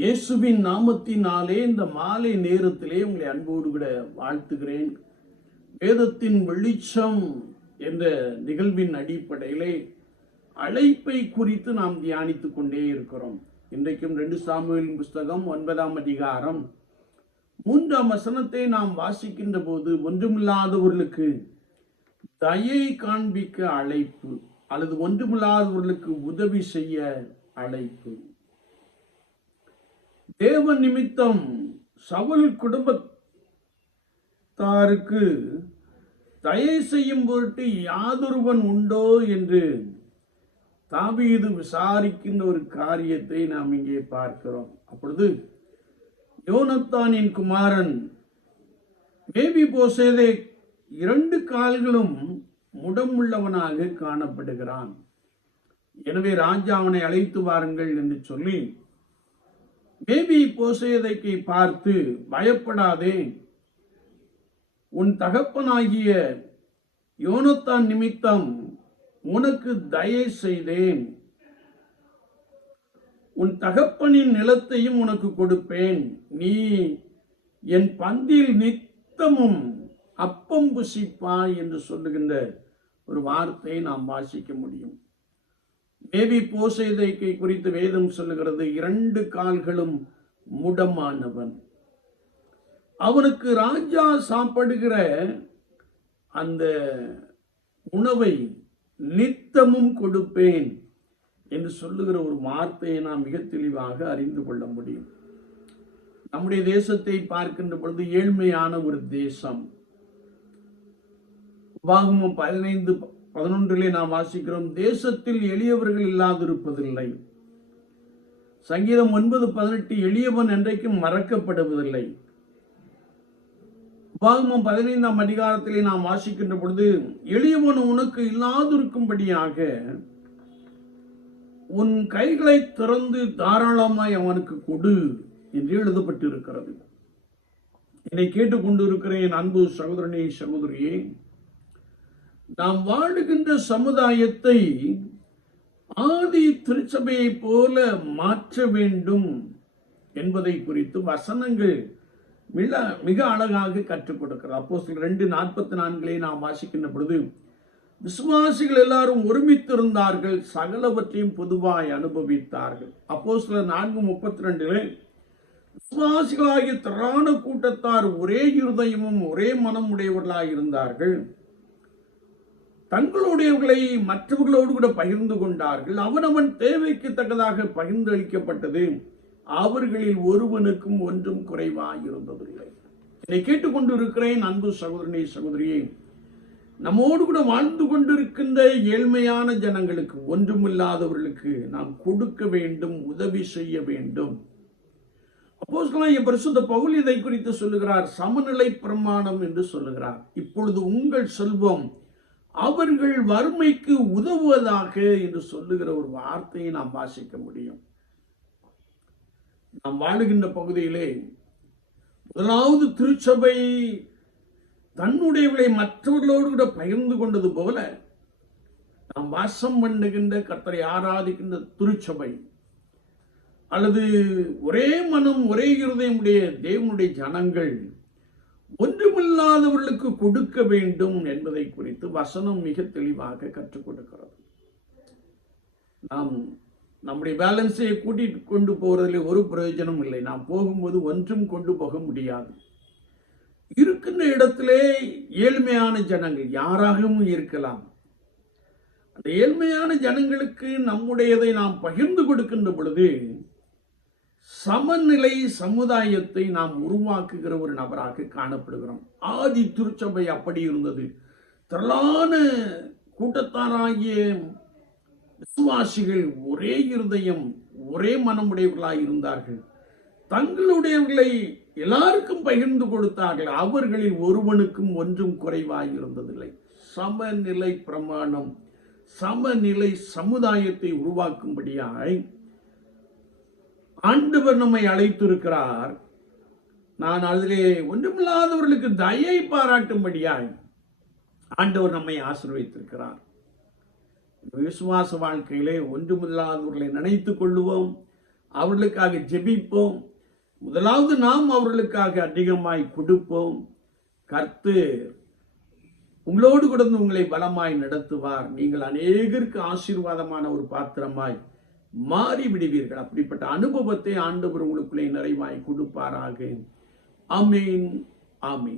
இயேசுவின் நாமத்தினாலே இந்த மாலை நேரத்திலே உங்களை அன்போடு கூட வாழ்த்துகிறேன். வேதத்தின் வெளிச்சம் என்ற நிகழ்வின் அடிப்படையிலே அழைப்பை குறித்து நாம் தியானித்துக் கொண்டே இருக்கிறோம். இன்றைக்கும் 2 சாமுவேலின் புஸ்தகம் 9ஆம் அதிகாரம் 3ஆம் வசனத்தை நாம் வாசிக்கின்ற போது, ஒன்றுமில்லாதவர்களுக்கு தயை காண்பிக்க அழைப்பு அல்லது ஒன்றுமில்லாதவர்களுக்கு உதவி செய்ய அழைப்பு. தேவ நிமித்தம் சவுல் குடும்பத்தாருக்கு தயை செய்யும் பொருட்டு யாதொருவன் உண்டோ என்று தாவீது விசாரிக்கின்ற ஒரு காரியத்தை நாம் இங்கே பார்க்கிறோம். அப்பொழுது யோனத்தானின் குமாரன் மேவிபோசேதே 2 கால்களும் முடமுள்ளவனாக காணப்படுகிறான். எனவே ராஜா அவனை அழைத்து வாருங்கள் என்று சொல்லி மேவிபோசேதையை பார்த்து, பயப்படாதே, உன் தகப்பனாகிய யோனத்தான் நிமித்தம் உனக்கு தயை செய்தேன், உன் தகப்பனின் நிலத்தையும் உனக்கு கொடுப்பேன், நீ என் பந்தியில் நித்தமும் அப்பம் புசிப்பாய் என்று சொல்லுகின்ற ஒரு வார்த்தையை நாம் வாசிக்க முடியும். மேவிபோசேதையை குறித்து வேதம் சொல்லுகிறது, 2 கால்களும் முடமானவன். அவனுக்கு ராஜா சாப்பிடுகிற அந்த உணவை நித்தமும் கொடுப்பேன் என்று சொல்லுகிற ஒரு வார்த்தையை நாம் மிக தெளிவாக அறிந்து கொள்ள முடியும். நம்முடைய தேசத்தை பார்க்கின்ற பொழுது ஏழ்மையான ஒரு தேசம். உபாகமம் 15:11 நாம் வாசிக்கிறோம், தேசத்தில் எளியவர்கள் இல்லாதிருப்பதில்லை. சங்கீதம் 9:18 எளியவன் என்றைக்கும் மறக்கப்படுவதில்லை. உபாகமம் 15ஆம் அதிகாரத்திலே நாம் வாசிக்கின்ற பொழுது, எளியவன் உனக்கு இல்லாதிருக்கும்படியாக உன் கைகளை திறந்து தாராளமாய் அவனுக்கு கொடு என்று எழுதப்பட்டிருக்கிறது. என்னை கேட்டுக்கொண்டு இருக்கிறேன் அன்பு சகோதரனே, சகோதரியே, நாம் வாழுகின்ற சமுதாயத்தை ஆதி திருச்சபையை போல மாற்ற வேண்டும் என்பதை குறித்து வசனங்கள் மிக அழகாக கற்றுக் கொடுக்கிறார். அப்போஸ்தலர் 2:44 நாம் வாசிக்கின்ற பொழுது, விசுவாசிகள் எல்லாரும் ஒருமித்திருந்தார்கள், சகலவற்றையும் பொதுவாய் அனுபவித்தார்கள். அப்போஸ்தலர் 4:32 விசுவாசிகளாகிய திரளான கூட்டத்தார் ஒரே இருதயமும் ஒரே மனம் உடையவர்களாய் இருந்தார்கள், தங்களுடையவர்களை மற்றவர்களோடு கூட பகிர்ந்து கொண்டார்கள், அவனவன் தேவைக்கு தக்கதாக பகிர்ந்து அளிக்கப்பட்டது, அவர்களில் ஒருவனுக்கும் ஒன்றும் குறைவாயிருந்ததில்லை. இதை கேட்டுக்கொண்டு இருக்கிறேன் அன்பு சகோதரனே, சகோதரியே, நம்மோடு கூட வாழ்ந்து கொண்டிருக்கின்ற ஏழ்மையான ஜனங்களுக்கு, ஒன்றுமில்லாதவர்களுக்கு நாம் கொடுக்க வேண்டும், உதவி செய்ய வேண்டும். அப்போஸ்தலனாகிய பரிசுத்த பவுல் இதை குறித்து சொல்லுகிறார், சமநிலை பிரமாணம் என்று சொல்லுகிறார். இப்பொழுது உங்கள் செல்வம் அவர்கள் வறுமைக்கு உதவுவதாக என்று சொல்லுகிற ஒரு வார்த்தையை நாம் வாசிக்க முடியும். நாம் வாழுகின்ற பகுதியிலே முதலாவது திருச்சபை தன்னுடையவர்களை மற்றவர்களோடு கூட பகிர்ந்து கொண்டது போல, நாம் வாசம் பண்ணுகின்ற கர்த்தரை ஆராதிக்கின்ற திருச்சபை அல்லது ஒரே மனம் ஒரே இருதயமுடைய தேவனுடைய ஜனங்கள் ஒன்றுமில்லாதவர்களுக்கு கொடுக்க வேண்டும் என்பதை குறித்து வசனம் மிக தெளிவாக கற்றுக் கொடுக்கிறது. நாம் நம்முடைய பேலன்ஸை கூட்டிட்டு கொண்டு போறதில் ஒரு பிரயோஜனம் இல்லை. நாம் போகும்போது ஒன்றும் கொண்டு போக முடியாது. இருக்கின்ற இடத்திலே ஏழ்மையான ஜனங்கள் யாராகவும் இருக்கலாம். அந்த ஏழ்மையான ஜனங்களுக்கு நம்முடையதை நாம் பகிர்ந்து கொடுக்கின்ற பொழுது சமநிலை சமுதாயத்தை நாம் உருவாக்குகிற ஒரு நபராக காணப்படுகிறோம். ஆதி திருச்சபை அப்படி இருந்தது. திரளான கூட்டத்தாராகிய விசுவாசிகள் ஒரே இருதயம் ஒரே மனமுடையவர்களாய் இருந்தார்கள், தங்களுடையவர்களை எல்லாருக்கும் பகிர்ந்து கொடுத்தார்கள், அவர்களில் ஒருவனுக்கும் ஒன்றும் குறைவாய் இருந்ததில்லை. சமநிலை பிரமாணம், சமநிலை சமுதாயத்தை உருவாக்கும்படியாய் ஆண்டவர் நம்மை அழைத்திருக்கிறார். நான் அதிலே ஒன்றுமில்லாதவர்களுக்கு தயை பாராட்டும்படியாய் ஆண்டவர் நம்மை ஆசீர்வதித்திருக்கிறார். விசுவாச வாழ்க்கையிலே ஒன்றுமில்லாதவர்களை நினைத்துக் கொள்ளுவோம், அவர்களுக்காக ஜெபிப்போம். முதலாவது நாம் அவர்களுக்காக அதிகமாய் கொடுப்போம். கர்த்தர் உங்களோடு கூட உங்களை பலமாய் நடத்துவார். நீங்கள் அநேகருக்கு ஆசீர்வாதமான ஒரு பாத்திரமாய் மாறி விடுவீர்கள். அப்படிப்பட்ட அனுபவத்தை ஆண்டவர் உங்களுக்குள்ளே நிறைவாய் கொடுப்பாராக. ஆமீன், ஆமீன்.